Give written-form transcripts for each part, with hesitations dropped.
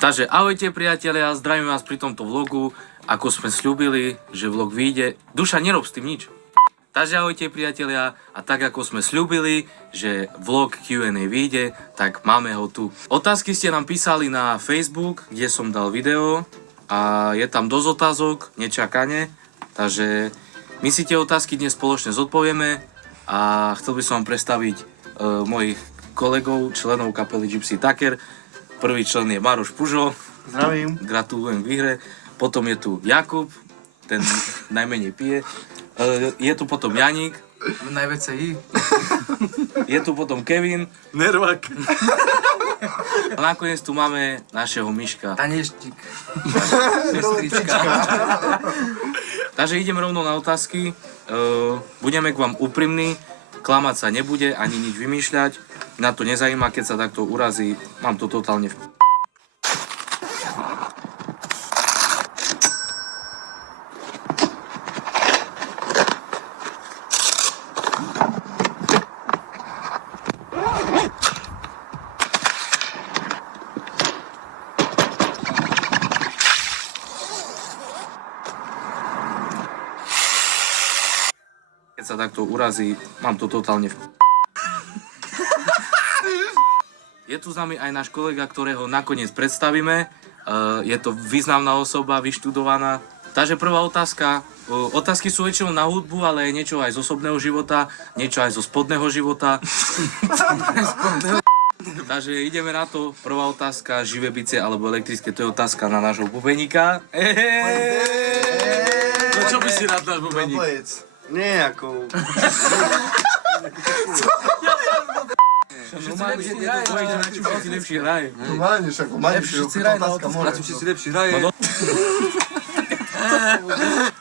Takže ahojte priatelia, zdravím vás pri tomto vlogu. Ako sme sľúbili, že vlog vyjde. Duša, nerob s tým nič. Takže ahojte priatelia, a tak ako sme sľúbili, že vlog Q&A vyjde, tak máme ho tu. Otázky ste nám písali na Facebook, kde som dal video a je tam dosť otázok, nečakane. Takže my si tie otázky dnes spoločne zodpovieme a chcel by som vám predstaviť mojich kolegov, členov kapely Gypsy Tucker. Prvý člen je Maroš Pužo. Zdravím. Gratulujem k výhre. Potom je tu Jakub, ten najmenej pije. Je tu potom Janík. Najväčšej. Je tu potom Kevin. Nervák. A nakoniec tu máme našeho Miška. Taneštík. Pestrička. Takže idem rovno na otázky. Budeme k vám úprimní. Klamať sa nebude, ani nič vymýšľať. Na to nezajíma, keď sa takto urazí. Mám to totálne Keď sa takto urazí, mám to totálne Je tu s nami aj náš kolega, ktorého nakoniec predstavíme. Je to významná osoba, vyštudovaná. Takže prvá otázka. Otázky sú väčšinou na hudbu, ale niečo aj z osobného života, niečo aj zo spodného života. Takže ideme na to. Prvá otázka, živé bicie alebo elektrické, to je otázka na nášho bubeníka. No čo by si rád náš bubeník? No povedz. Nie ako... Všetci lepší hraj. Normálne, však Všetci hraj na otázku, všetci lepší hraje.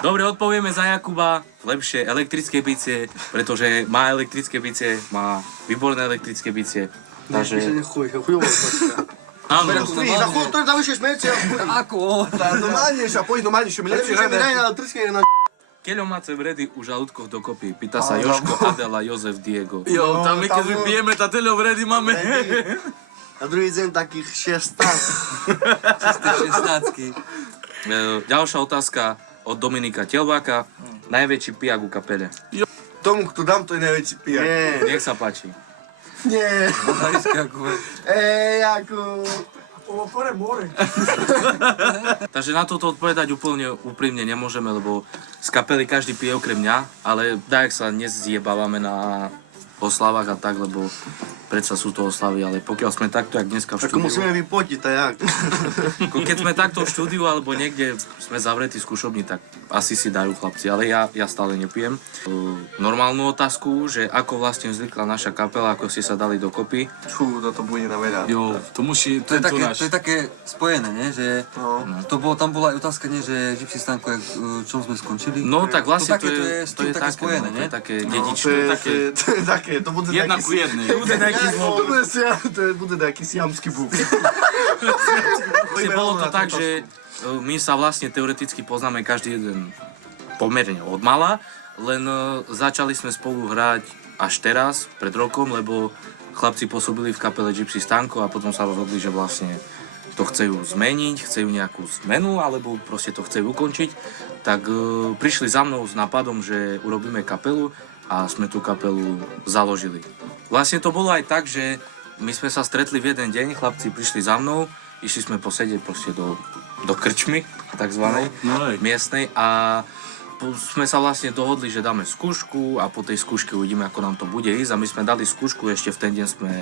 Dobre, odpovieme za Jakuba. Lepšie elektrické bicie, pretože má elektrické bicie, má výborné elektrické bicie. Takže... Chujovo otázka. Áno, Za chuj, to zavyšeš merce. Ako? Normálne, však poď normálne, čo mi lepšie hrajme na elektrické na... Keľo má vredy u žalúdkoch dokopy? Pýta sa Jožko, Adela, Jozef, Diego. Jo, tam my keď vypijeme, tá teľo vredy máme. Na druhý deň takých 6 Šestnácky. Ďalšia otázka od Dominika Telváka. Najväčší pijak u kapele. Tomu, kto dám, to je najväčší pijak. Nie. Nech sa páči. Nie. Ako... Jakub. Takže na toto odpovedať úplne úprimne nemôžeme, lebo z kapely každý pije okrem mňa, ale dajak sa nezjebávame na oslavách a tak, lebo predsa sú to oslavy, ale pokiaľ sme takto, jak dneska v Ako štúdiu... musíme vypotiť, tak jak? Keď sme takto v štúdiu alebo niekde sme zavretí v skúšobni, tak asi si dajú chlapci, ale ja stále nepijem. Normálnu otázku, že ako vlastne vznikla naša kapela, ako ste sa dali dokopy. Čú, toto bude na veľa. Jo, to musí, To je, tento také, náš. to je také spojené, nie? Že No. tam bola aj otázka, nie? Že Gypsy Stanko, čom sme skončili. No tak vlastne To je s tým také spojené, no, to nie? je také To dedičné. je také, to bude Jedna taký... ku jednej. To bude taký siamský búk. Vlastne bolo to tak, že my sa vlastne teoreticky poznáme každý jeden pomerne od mala, len začali sme spolu hrať až teraz, pred rokom, lebo chlapci pôsobili v kapele Gypsy Stanko a potom sa rozhodli, že vlastne to chcú zmeniť, chcú nejakú zmenu, alebo proste to chcú ukončiť, tak prišli za mnou s nápadom, že urobíme kapelu a sme tú kapelu založili. Vlastne to bolo aj tak, že my sme sa stretli v jeden deň, chlapci prišli za mnou, išli sme posedieť proste do krčmy, takzvanej, miestnej a sme sa vlastne dohodli, že dáme skúšku a po tej skúške uvidíme, ako nám to bude ísť a my sme dali skúšku, ešte v ten deň sme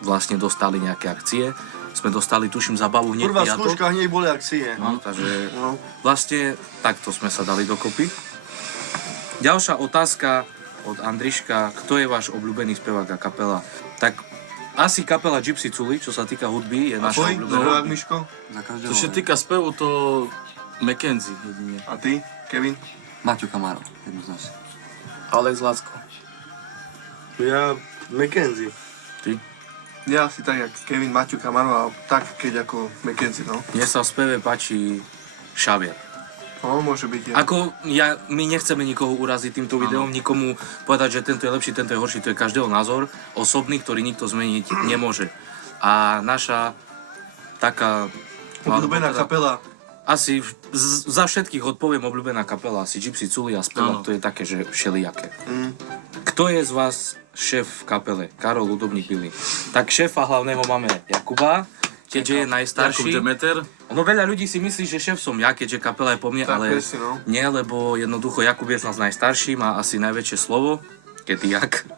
vlastne dostali nejaké akcie, sme dostali, tuším, zabavu hneď Prvá piatok. skúška, hneď boli akcie. No, takže No. vlastne takto sme sa dali dokopy. Ďalšia otázka od Andriška, kto je váš obľúbený spevák a kapela? Tak asi kapela Gypsy Culi, čo sa týka hudby, je naša Tvoj, obľúbená. prvák, Miško? Za každého. Čo sa týka spevu, to Mackenzie jedine. A ty, Kevin? Maťo Kamárov, jednoznačne. Alex Lacko. Ja, Mackenzie. Ty? Ja si tak, jak Kevin, Maťo Kamarov a tak, keď ako Mackenzie, no. Mne sa v speve páči Xavier. No, môže byť, ja. Ako my nechceme nikoho uraziť týmto videom, nikomu povedať, že tento je lepší, tento je horší, to je každého názor osobný, ktorý nikto zmeniť nemôže. A naša taká... Obľúbená alebo teda- kapela. Asi za všetkých odpoviem obľúbená kapela, asi Gypsy Culi a Spevák, Áno. to je také, že všelijaké. Mm. Kto je z vás šéf v kapele? Karol, Ľudovník, Billy. Tak šéfa hlavného máme Jakuba, keďže je Jakub najstarší. Demeter. No veľa ľudí si myslí, že šéf som ja, keďže kapela je po mne, Tak, ale presne, no. nie, lebo jednoducho Jakub je z nás najstarší, má asi najväčšie slovo, kedy jak.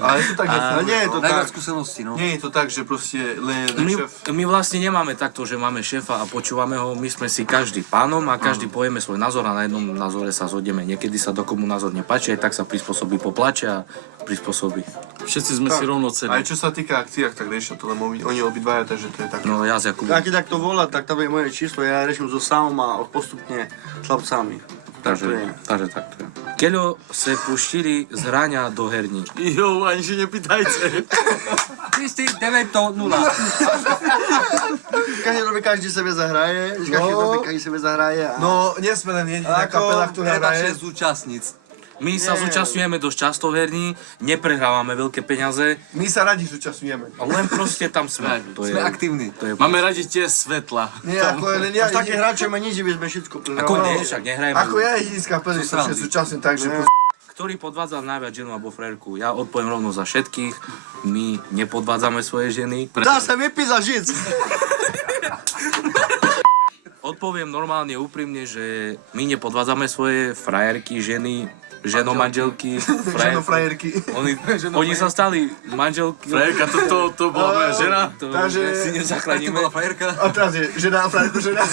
Ale je to tak, A nie je to najviac tak. skúseností, no. Nie je to tak, že proste len jeden My, šéf. my vlastne nemáme takto, že máme šéfa a počúvame ho, my sme si každý pánom a každý povieme svoj názor a na jednom názore sa zhodneme. Niekedy sa do komu názor nepáči, aj tak sa prispôsobí, poplače a prispôsobí. Všetci sme si Aj rovnocenní. čo sa týka akciách, tak riešia to, lebo oni obidvaja, takže to je také. No ja s Jakubom. Ja keď takto volá, tak tam je moje číslo, ja riešim so samom a postupne chlapcami. Tak to je. Takže takto je. Keľo se puštili z hráňa do herní. Jo, ani si nepýtajte. 9-0. Každý robí, každý sebe zahraje, každý robí, každý sebe zahraje a... No, nie sme len jediná kapela, ktorá Treba hraje. 6 účastníc. My sa zúčastňujeme dosť často v herní, neprehrávame veľké peniaze, My sa radi zúčastňujeme. len proste tam sme. To je, Sme aktívni. to je, Máme radi tie svetla. Nie, ako len ja. Už také hráče ma nič, by sme všetko ako prehravali. nie, však nehrajme. Ako ja jediný z kapely sa srandy. zúčastním, takže Ktorý podvádzal najviac ženu alebo frérku? Ja odpoviem rovno za všetkých. My nepodvádzame svoje ženy. Dá sa vypí za žic. Odpoviem normálne, úprimne, že my nepodvádzame svoje frajerky, ženy, ženomanželky, frajerky. Oni sa stali manželky. Frajka, to bola moja žena. To Takže- si Tak to nezachránime. bola frajerka. A teraz je žena, frajerku, žena.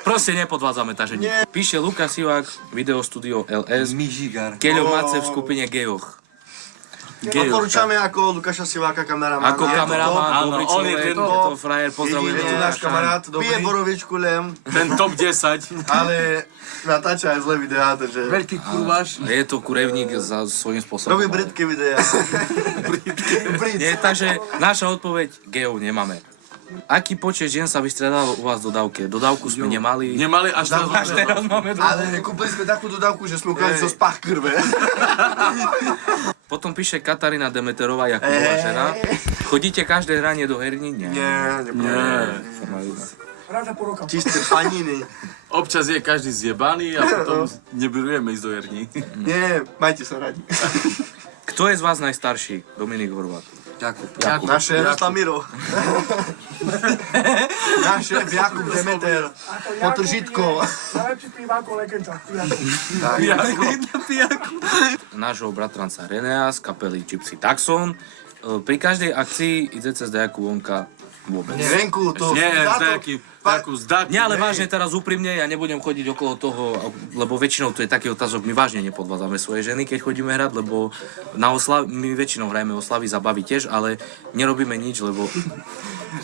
Proste nepodvádzame tá žena. Píše Lukas Ivák, videostudio LS. Mižigar. Keľo Mace v skupine Gejoch. Odporúčame ako Lukáša Siváka, kameramána. Ako kameraman, Áno, dobrý on je človek, ten je to frajer, pozdravujeme Je to náš Lukáša. kamarát, Pije dobrý, borovičku lem. Ten top 10. ale natáča aj zlé videá, takže... Veľký kurváš. Je to kurevník za svojím spôsobom. Robí britké videá. Nie, takže naša odpoveď, Gejov nemáme. Aký počet žien sa vystredalo u vás do dodávke? Dodávku sme nemali. Nemali až Až teraz máme Ale kúpili sme takú dodávku, že sme ukázali zo spách krve. Potom píše Katarína Demeterová, Jakubová žena. Chodíte každé hranie do herní? Nie. Nie, Čisté paniny. Občas je každý zjebaný a potom nebyrujeme ísť do herní. Nie, majte sa radi. Kto je z vás najstarší? Dominik Horvát. Jakub. Naše, Jaroslav Miro. náš šéf Jakub Demeter, potržitko. Najlepší pivák Lekenča. Nášho bratranca Renea z kapely Gypsy Taxon. Pri každej akcii ide cez Dajaku vonka vôbec. Renku, to... Nie, táto- takú zdaky. Nie, ale vážne teraz úprimne, ja nebudem chodiť okolo toho, lebo väčšinou to je taký otázok, my vážne nepodvádzame svoje ženy, keď chodíme hrať, lebo na my väčšinou hrajeme oslavy, zabavy tiež, ale nerobíme nič, lebo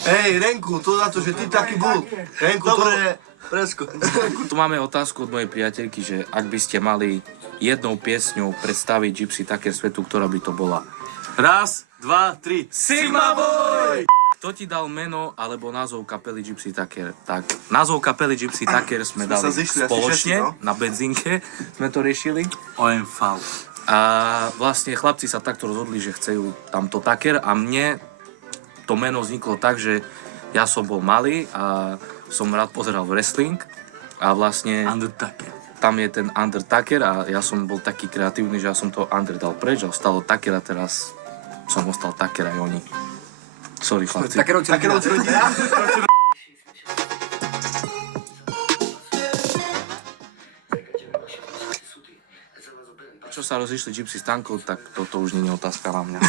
Hej, Renku, to za to, že ty taký bol. Renku, to... Dobre, presko. tu máme otázku od mojej priateľky, že ak by ste mali jednou piesňou predstaviť Gypsy Taker svetu, ktorá by to bola? Raz, dva, tri. Sigma Boy! Kto ti dal meno alebo názov kapely Gypsy Taker? Tak, názov kapely Gypsy Taker sme Sme dali sa zišli asi spoločne, všetci, no. na benzínke sme to riešili. OMV. A vlastne chlapci sa takto rozhodli, že chcú tamto Taker a mne to meno vzniklo tak, že ja som bol malý a som rád pozeral wrestling a vlastne Undertaker. tam je ten Undertaker a ja som bol taký kreatívny, že ja som to Under dal preč a ostalo Taker a teraz som ostal Taker aj oni. Sorry chlapci. Také rodina. Čo sa rozišli Gypsy Stanko, tak toto už nie je otázka na mňa.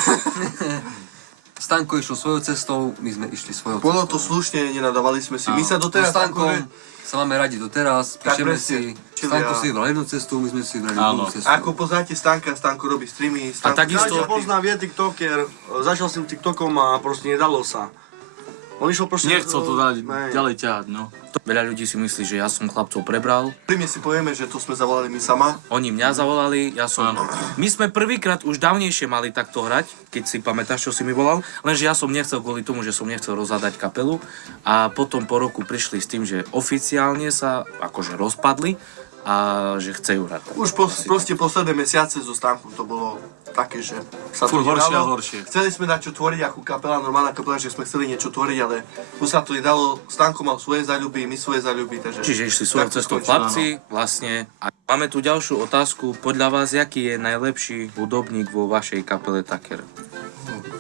Stanko išiel svojou cestou, my sme išli svojou Bolo cestou. to slušne, nenadávali sme si. My sa So doteraz Stankom akože- sa máme radi doteraz, Tak píšeme presne. si. Čili Stanko ja. si vybral jednu cestu, my sme si vybrali Áno. druhú cestu. Ako poznáte Stanka, Stanko robí streamy. A takisto- Každý poznám, je tiktoker, začal s tým tiktokom a proste nedalo sa. On išiel proste... Nechcel to dať Nej. ďalej ťahať, no. Veľa ľudí si myslí, že ja som chlapcov prebral, Príjme si povieme, že to sme zavolali my sama. oni mňa zavolali, ja som... Áno. My sme prvýkrát už dávnejšie mali takto hrať, keď si pamätáš, čo si mi volal, lenže ja som nechcel kvôli tomu, že som nechcel rozhádať kapelu a potom po roku prišli s tým, že oficiálne sa akože rozpadli a že chcejú hrať. Už proste posledné mesiace so Stankom to bolo také, že sa Furt to horšie a nedalo. horšie. Chceli sme dať čo tvoriť ako kapela, normálna kapela, že sme chceli niečo tvoriť, ale tu sa to nedalo. Stanko mal svoje záľuby, my svoje záľuby, takže... Čiže išli svojou tak to cestou skončilo, chlapci, vlastne. A máme tu ďalšiu otázku. Podľa vás, aký je najlepší hudobník vo vašej kapele Taker?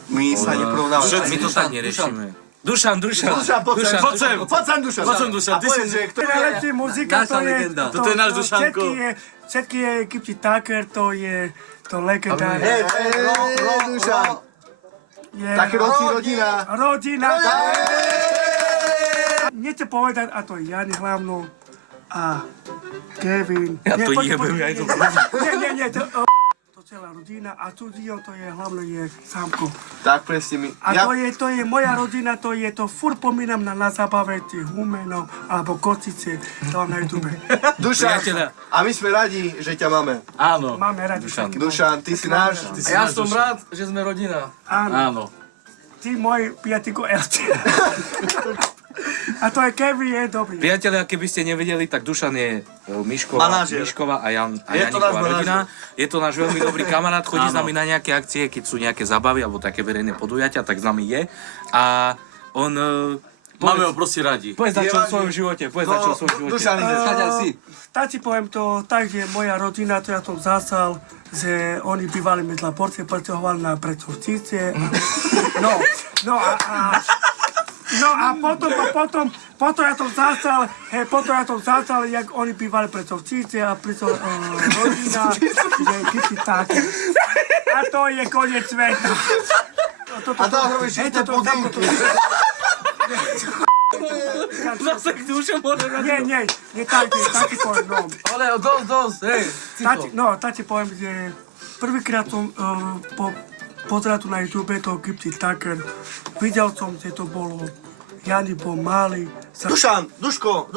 My sa neporovnávame. My to tak neriešime. Dušan. Dušan, poď sem. Poď sem. Poď sem, Dušan. Poď sem, Dušan, A ty si- povedz, že kto je... Najlepší muzika Naša to je... legenda. Toto je náš Dušanko. Všetky je Gypsy Tucker, to je to legendárne. Dušan. Je Také roci rodina. Rodina. Nechce povedať, a to Jani hlavnú a Kevin. Ja to poď, jebem, poď. aj to Nie, to celá rodina a cudzího to je hlavne je Sámko. Tak presne mi. A to je moja rodina, to je to furt pomínam na zábave tých humenov alebo kocice, to mám na YouTube. Dušan, Priateľa. a my sme radi, že ťa máme. Áno. Máme radi Dušan. všetky. Dušan, ty si náš. Ty A si ja náš som Dušan. rád, že sme rodina. Áno, Áno. ty môj piatiko LT. A to je Kevin, je dobrý. Priatelia, keby ste nevedeli, tak Dušan je Manažer. Miškova a Je to náš Janíková manažer. rodina. Je to náš veľmi dobrý kamarát, chodí s Áno. nami na nejaké akcie, keď sú nejaké zabavy alebo také verejné podujatia, tak s nami je. A on... Máme ho proste radi. Povedz na čo v Je svojom živote, povedz na čo v svojom živote. Dušan, ide. Skáďal si. Tak si poviem to tak, že moja rodina, to ja som zasal, že oni bývali medľa porcie, preťahovali na Predsovcice. No a potom ja som zasal, jak oni bývali Predsovcice a preto rodina, je Gypsy Tucker. A to je koniec sveta. A to robíš ešte pudinky. Zase k duše môže robiť. Nie, tak ti poviem, no. Ale dosť, hej. Tak ti poviem, že prvýkrát som pozeral tu na YouTube toho Gypsy Tucker. Videl som, že to bolo Jani bol malý. Dušan, Duško.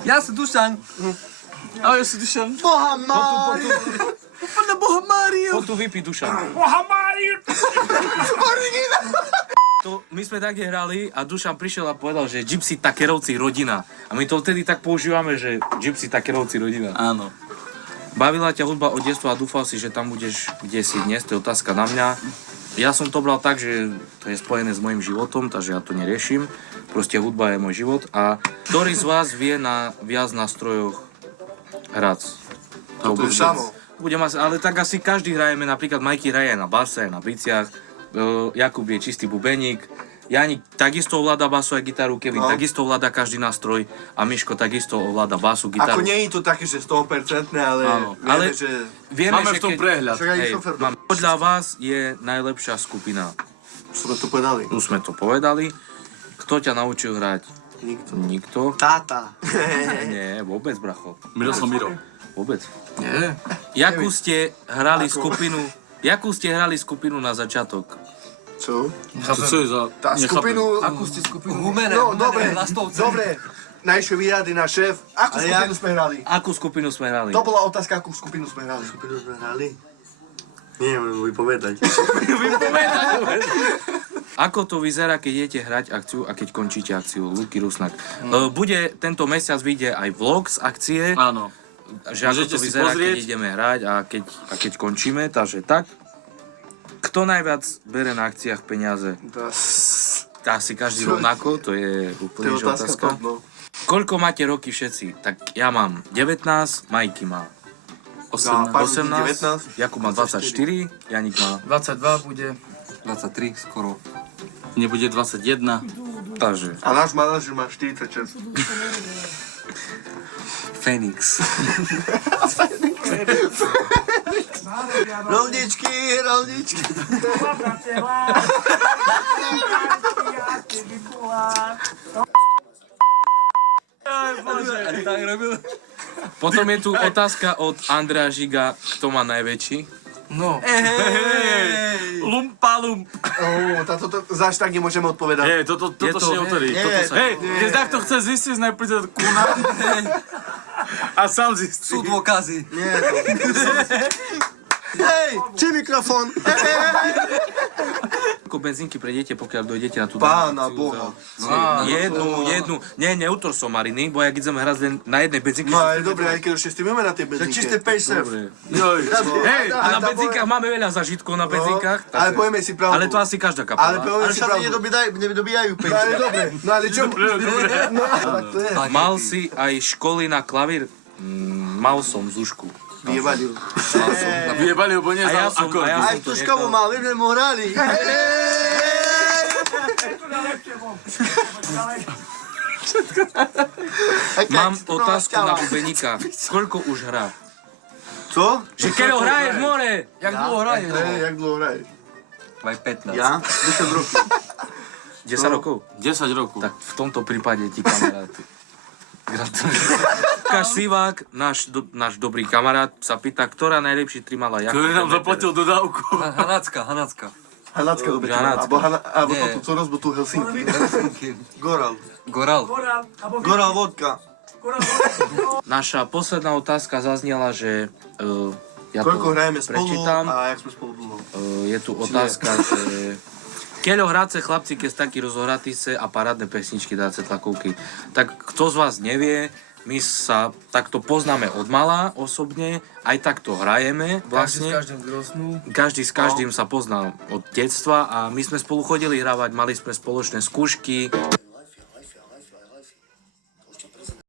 Ja som Dušan. Ale ja si Dušan. Boha má. Pane Boha Mário. Poď tu vypí Dušan. Boha malý! To, my sme také hrali a Dušan prišiel a povedal, že Gypsy Tuckerovci rodina. A my to vtedy tak používame, že Gypsy Tuckerovci rodina. Áno. Bavila ťa hudba od detstva a dúfal si, že tam budeš kde si dnes, to je otázka na mňa. Ja som to bral tak, že to je spojené s mojim životom, takže ja to neriešim. Proste hudba je môj život. A ktorý z vás vie na viac nástrojoch hrať? To je samo. Budem asi, ale tak asi každý hrajeme, napríklad Majky hraje na base, na biciach, Jakub je čistý bubeník, Janik takisto ovláda basu a gitaru, Kevin takisto ovláda každý nástroj a Miško takisto ovláda basu, gitaru. Ako nie je to také, že 100%, ale Áno, vieme, ale že... vieme, Máme že v tom prehľad. Však aj Hej, šofer, podľa vás je najlepšia skupina. sme to povedali. Už sme to povedali. Kto ťa naučil hrať? Nikto. Nikto? Táta. Nie, vôbec, bracho. Miroslav Miro. Vôbec. Nie. Jakú ste hrali skupinu na začiatok? Čo? Co je za... Tá Nechápem. skupinu... Akú ste skupinu? Humene, No, dobre, Hlastovce. dobre. Najšie vyjadri náš šéf. Akú Ale skupinu sme hrali? Akú skupinu sme hrali? To bola otázka, akú skupinu sme hrali. Skupinu sme hrali? Neviem vypovedať. Ako to vyzerá, keď idete hrať akciu a keď končíte akciu? Luky Rusnak. Bude tento mesiac vyjde aj vlog z akcie, Áno. že ako Môžete to si vyzerá, keď pozrieť. ideme hrať a keď končíme, takže tak. Kto najviac bere na akciách peniaze? Asi každý rovnako, to je To úplne je že otázka otázka. top, no. Koľko máte roky všetci? Tak ja mám 19, Majky má 18. Pán 18, Jakub má 24, Janik má, 22 bude. 23 skoro. Nebude 21. takže A náš manažer má 46. Fénix. Rolničky. Potom je tu otázka od Andrea Žiga, kto má najväčší. No. Lumpalum. Táto zaž tak nemôžeme odpovedať. Hej, toto Je to- si neotvorí. Nie, Hej, keď takto chce zistiť, najprv to kuna. A sám zistí. Sú dôkazy. Nie, to... Hej, či mikrofón? koľko benzínky prejdete, pokiaľ dojdete na tú Pána demonstráciu? Boha. Jednu. Nie, neutor som Mariny, bo jak ideme hrať len na jednej benzínke. No ale dobre, aj keď už streamujeme na tej Tak benzínke. čisté paysafe. Dobre. Joj. Hej, A na benzínkach máme veľa zažitkov na benzínkach. No, ale povieme si pravdu. Ale to asi každá Ale kapela. povieme Ale si však pravdu. nedobijajú No ale paysafe. dobre, no ale čo? No, tak to je. Mal si aj školy na klavír? Mal som Zušku. Vyjebali. vyjebali ho, bo nie A ja znal som- akord. a ja- Aj tu škovu mal, my sme mu hrali. Mám otázku na bubeníka. Koľko už hrá? Co? Že keď ho hraješ, more! Jak dlho hraje? Jak dlho hraje? Aj 15. Ja? 10 rokov. 10 rokov? 10 rokov. Tak v tomto prípade ti kamaráty. Gratulujem. Lukáš Sivák, náš dobrý kamarát, sa pýta, ktorá najlepší trimala jachtu. Ktorý nám zaplatil dodávku. Hanacka. Hanacka dobre. Hanacka. Alebo Nie. to rozbu tu Helsinki. Goral. Goral. Goral vodka. Naša posledná otázka zaznela, že ja Koľko to hrajeme spolu prečítam. a jak sme spolu dlho. Je tu otázka, že keľo hráce chlapci, keď taký rozohratý se a parádne pesničky dáce tlakovky. Tak kto z vás nevie, my sa takto poznáme od mala osobne, aj takto hrajeme Každý s vlastne. každým vyrostnú. Každý s každým sa poznal od detstva a my sme spolu chodili hravať, mali sme spoločné skúšky,